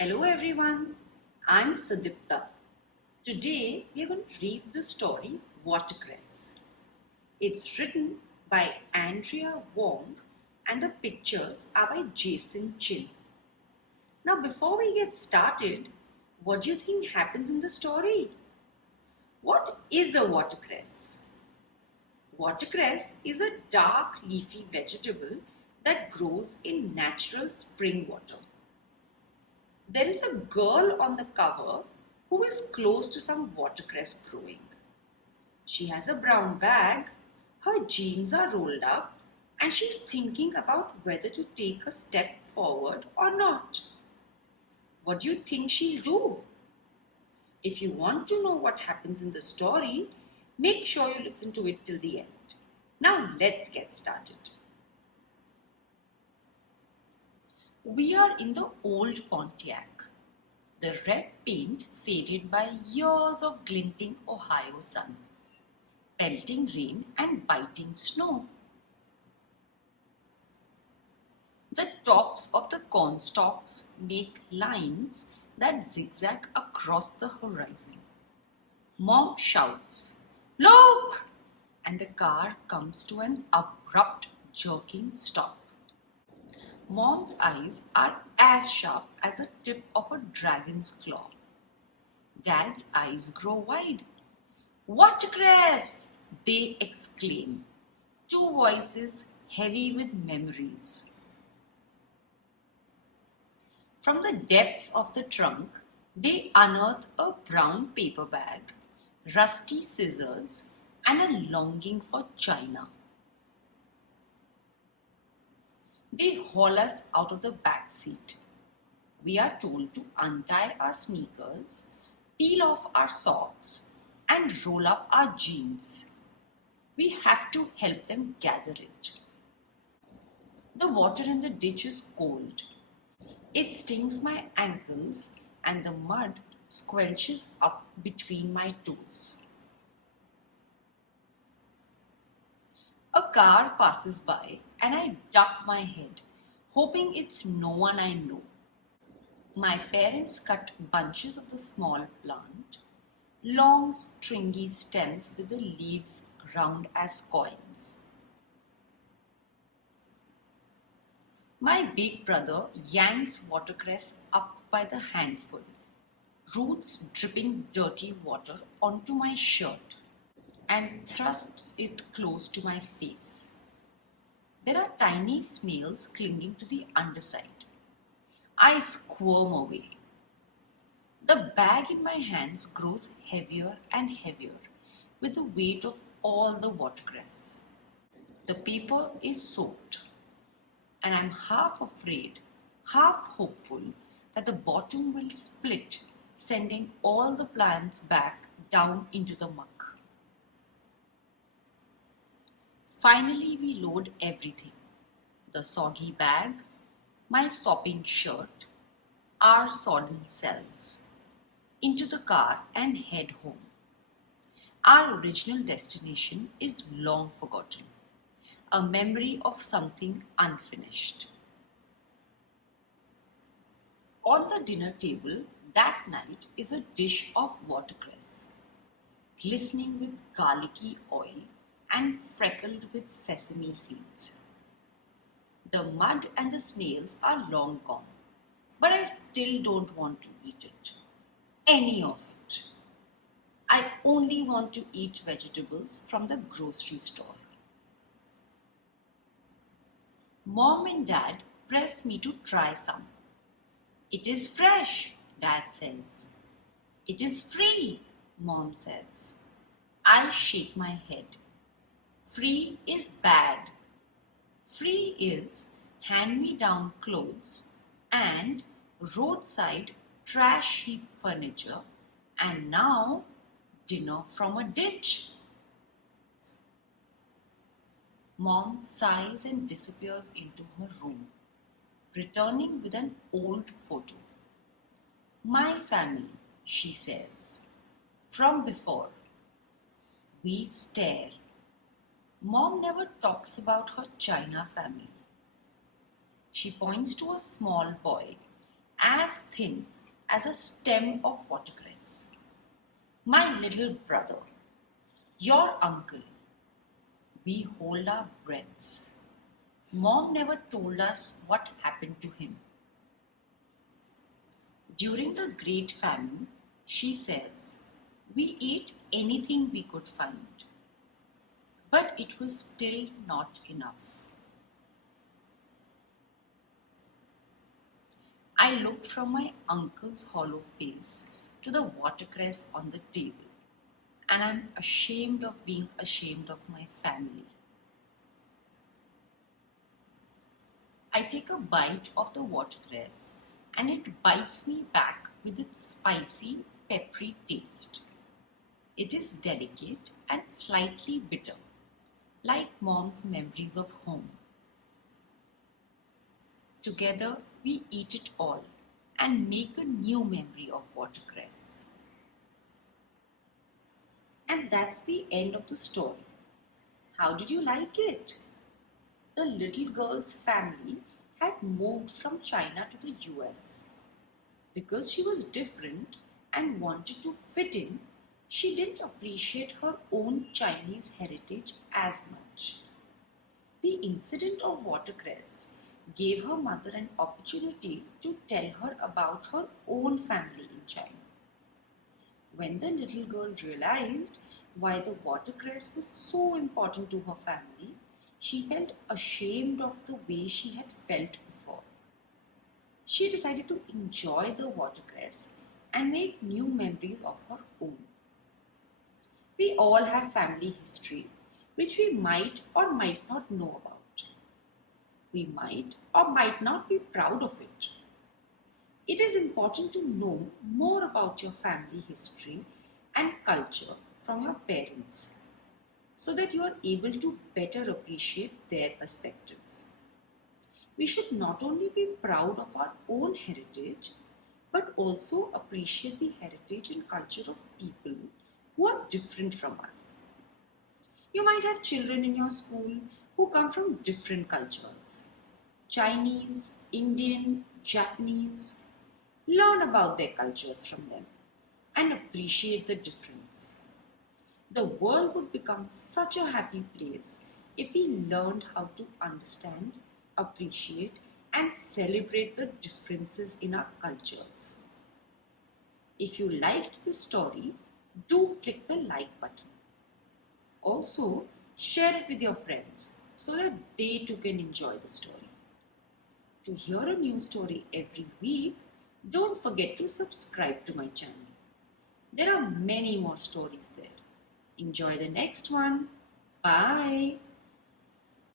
Hello everyone, I'm Sudipta. Today we are going to read the story Watercress. It's written by Andrea Wang and the pictures are by Jason Chin. Now before we get started, what do you think happens in the story? What is a watercress? Watercress is a dark leafy vegetable that grows in natural spring water. There is a girl on the cover who is close to some watercress growing. She has a brown bag, her jeans are rolled up, and she's thinking about whether to take a step forward or not. What do you think she'll do? If you want to know what happens in the story, make sure you listen to it till the end. Now let's get started. We are in the old Pontiac. The red paint faded by years of glinting Ohio sun, pelting rain and biting snow. The tops of the cornstalks make lines that zigzag across the horizon. Mom shouts, "Look!" and the car comes to an abrupt, jerking stop. Mom's eyes are as sharp as the tip of a dragon's claw. Dad's eyes grow wide. "Watercress!" they exclaim, two voices heavy with memories. From the depths of the trunk, they unearth a brown paper bag, rusty scissors, and a longing for China. They haul us out of the back seat. We are told to untie our sneakers, peel off our socks, and roll up our jeans. We have to help them gather it. The water in the ditch is cold. It stings my ankles and the mud squelches up between my toes. A car passes by and I duck my head, hoping it's no one I know. My parents cut bunches of the small plant, long stringy stems with the leaves ground as coins. My big brother yanks watercress up by the handful, roots dripping dirty water onto my shirt, and thrusts it close to my face. There are tiny snails clinging to the underside. I squirm away. The bag in my hands grows heavier and heavier with the weight of all the watercress. The paper is soaked, and I'm half afraid, half hopeful that the bottom will split, sending all the plants back down into the muck. Finally, we load everything: the soggy bag, my sopping shirt, our sodden selves, into the car and head home. Our original destination is long forgotten, a memory of something unfinished. On the dinner table that night is a dish of watercress, glistening with garlicky oil and freckled with sesame seeds. The mud and the snails are long gone, but I still don't want to eat it. Any of it. I only want to eat vegetables from the grocery store. Mom and Dad press me to try some. "It is fresh," Dad says. "It is free," Mom says. I shake my head. Free is bad. Free is hand-me-down clothes and roadside trash heap furniture, and now dinner from a ditch. Mom sighs and disappears into her room, returning with an old photo. "My family," she says, "from before." We stare. Mom never talks about her China family. She points to a small boy as thin as a stem of watercress. My little brother, your uncle, we hold our breaths. Mom never told us what happened to him. During the Great Famine, she says, we ate anything we could find. But it was still not enough. I looked from my uncle's hollow face to the watercress on the table, and I'm ashamed of being ashamed of my family. I take a bite of the watercress and it bites me back with its spicy, peppery taste. It is delicate and slightly bitter, like Mom's memories of home. Together, we eat it all and make a new memory of watercress. And that's the end of the story. How did you like it? The little girl's family had moved from China to the US. Because she was different and wanted to fit in, she didn't appreciate her own Chinese heritage as much. The incident of watercress gave her mother an opportunity to tell her about her own family in China. When the little girl realized why the watercress was so important to her family, she felt ashamed of the way she had felt before. She decided to enjoy the watercress and make new memories of her own. We all have family history which we might or might not know about. We might or might not be proud of it. It is important to know more about your family history and culture from your parents so that you are able to better appreciate their perspective. We should not only be proud of our own heritage, but also appreciate the heritage and culture of people who are different from us. You might have children in your school who come from different cultures. Chinese, Indian, Japanese. Learn about their cultures from them and appreciate the difference. The world would become such a happy place if we learned how to understand, appreciate, and celebrate the differences in our cultures. If you liked this story, do click the like button. Also, share it with your friends so that they too can enjoy the story. To hear a new story every week, don't forget to subscribe to my channel. There are many more stories there. Enjoy the next one. Bye.